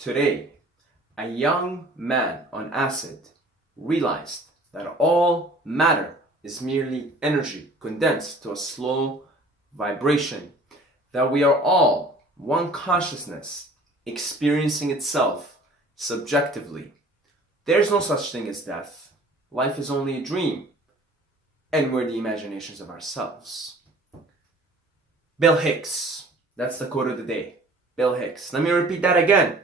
Today, a young man on acid realized that all matter is merely energy condensed to a slow vibration, that we are all one consciousness experiencing itself subjectively. There's no such thing as death. Life is only a dream, and we're the imaginations of ourselves. Bill Hicks. That's the quote of the day. Bill Hicks. Let me repeat that again.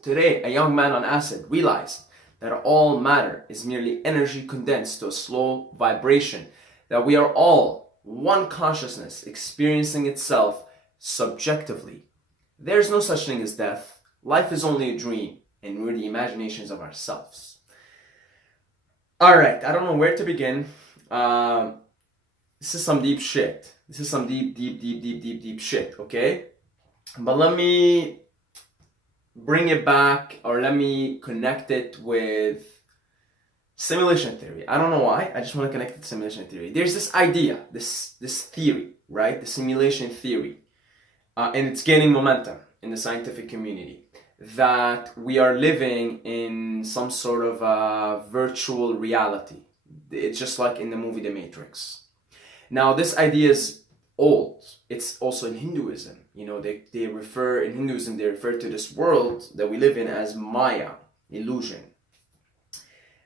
Today, a young man on acid realized that all matter is merely energy condensed to a slow vibration, that we are all one consciousness experiencing itself subjectively. There's no such thing as death. Life is only a dream, and we're the imaginations of ourselves. Alright, I don't know where to begin. This is some deep shit. This is some deep shit, okay? But let me bring it back, or let me connect it with simulation theory. I don't know why, I just want to connect it to simulation theory. There's this idea, this theory, right? The simulation theory. And it's gaining momentum in the scientific community, that we are living in some sort of a virtual reality. It's just like in the movie The Matrix. Now, this idea is old. It's also in Hinduism. You know, they refer, in Hinduism, they refer to this world that we live in as Maya, illusion.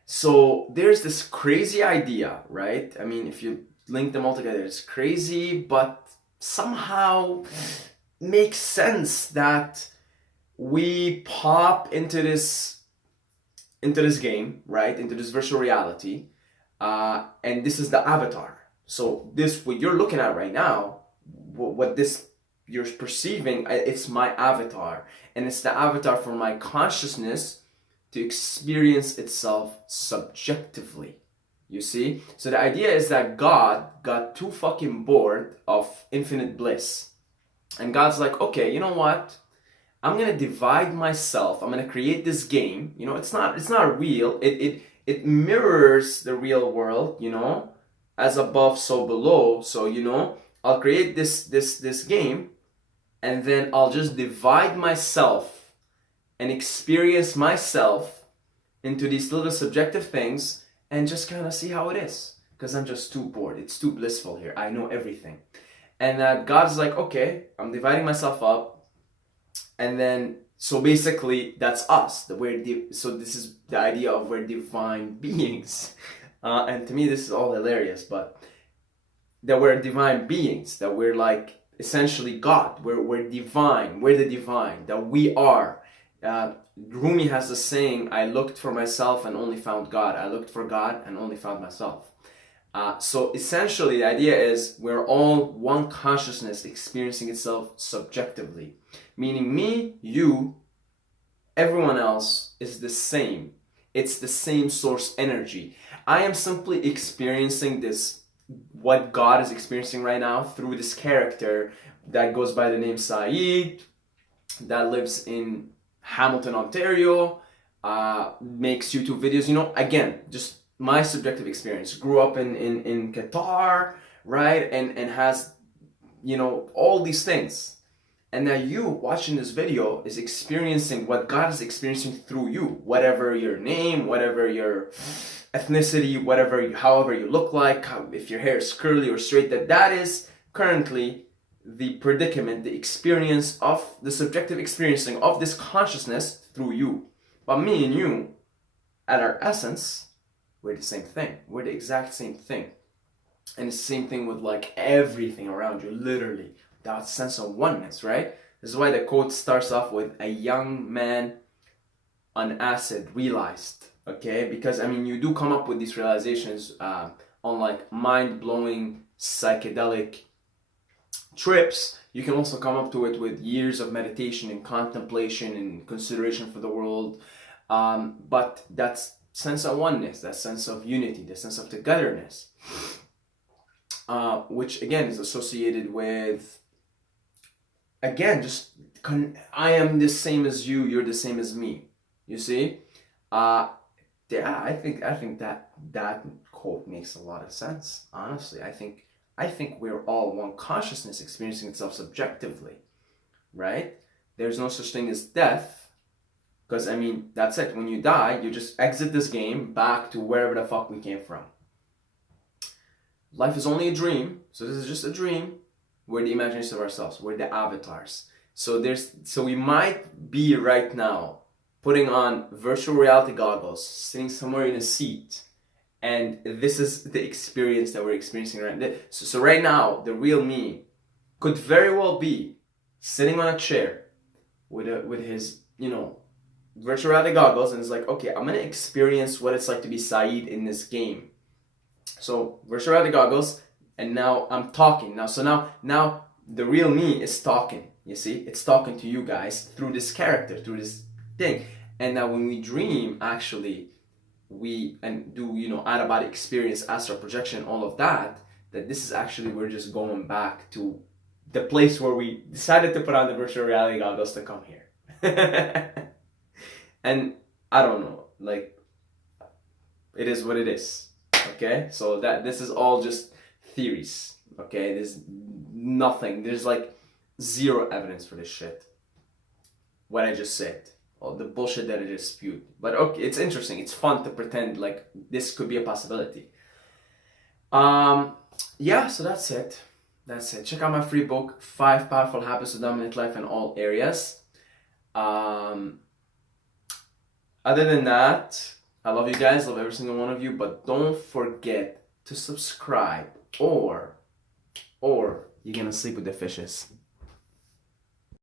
So there's this crazy idea, right? I mean, if you link them all together, it's crazy, but somehow makes sense that we pop into this game, right? Into this virtual reality, and this is the avatar. So this, what you're looking at right now, what this you're perceiving, it's my avatar, and it's the avatar for my consciousness to experience itself subjectively. You see? So the idea is that God got too fucking bored of infinite bliss, and God's like, okay, you know what? I'm gonna divide myself. I'm gonna create this game. You know, it's not real. It mirrors the real world. You know, as above, so below. So you know, I'll create this game, and then I'll just divide myself and experience myself into these little subjective things and just kind of see how it is. Because I'm just too bored. It's too blissful here. I know everything. And that God's like, okay, I'm dividing myself up. And then, so basically, that's us. So this is the idea of we're divine beings. And to me, this is all hilarious. But that we're divine beings. That we're like, essentially God. We're divine. We're the divine. That we are. Rumi has the saying, I looked for myself and only found God. I looked for God and only found myself. So essentially the idea is we're all one consciousness experiencing itself subjectively. Meaning me, you, everyone else is the same. It's the same source energy. I am simply experiencing this, what God is experiencing right now, through this character that goes by the name Saeed, that lives in Hamilton, Ontario, makes YouTube videos. You know, again, just my subjective experience. Grew up in Qatar, right? And has, you know, all these things. And now you watching this video is experiencing what God is experiencing through you. Whatever your name, whatever your ethnicity, however you look like, if your hair is curly or straight, that is currently the predicament, the experience of the subjective experiencing of this consciousness through you. But me and you, at our essence, we're the same thing. We're the exact same thing. And it's the same thing with like everything around you, literally. That sense of oneness, right? This is why the quote starts off with a young man on acid realized, okay? Because, I mean, you do come up with these realizations on like mind-blowing psychedelic trips. You can also come up to it with years of meditation and contemplation and consideration for the world. But that's sense of oneness, that sense of unity, the sense of togetherness, which again is associated with, again, just I am the same as you, you're the same as me. You see? Yeah, I think that quote makes a lot of sense. Honestly, I think we're all one consciousness experiencing itself subjectively, right? There's no such thing as death. Because, I mean, that's it. When you die, you just exit this game back to wherever the fuck we came from. Life is only a dream. So this is just a dream. We're the imagination of ourselves. We're the avatars. So we might be right now putting on virtual reality goggles, sitting somewhere in a seat, and this is the experience that we're experiencing right now. So right now, the real me could very well be sitting on a chair with his, virtual reality goggles, and it's like, okay, I'm gonna experience what it's like to be Saeed in this game. So virtual reality goggles, and now I'm talking. Now the real me is talking. You see, it's talking to you guys through this character, through this thing. And now when we dream, actually, we and do out of body experience, astral projection, all of that. That this is actually, we're just going back to the place where we decided to put on the virtual reality goggles to come here. And I don't know, like, it is what it is. Okay, so this is all just theories. Okay, there's nothing. There's like zero evidence for this shit. What I just said, all the bullshit that I just spewed. But okay, it's interesting. It's fun to pretend like this could be a possibility. Yeah. So that's it. That's it. Check out my free book, 5 Powerful Habits to Dominate Life in All Areas. Other than that, I love you guys, love every single one of you, but don't forget to subscribe or you're gonna sleep with the fishes.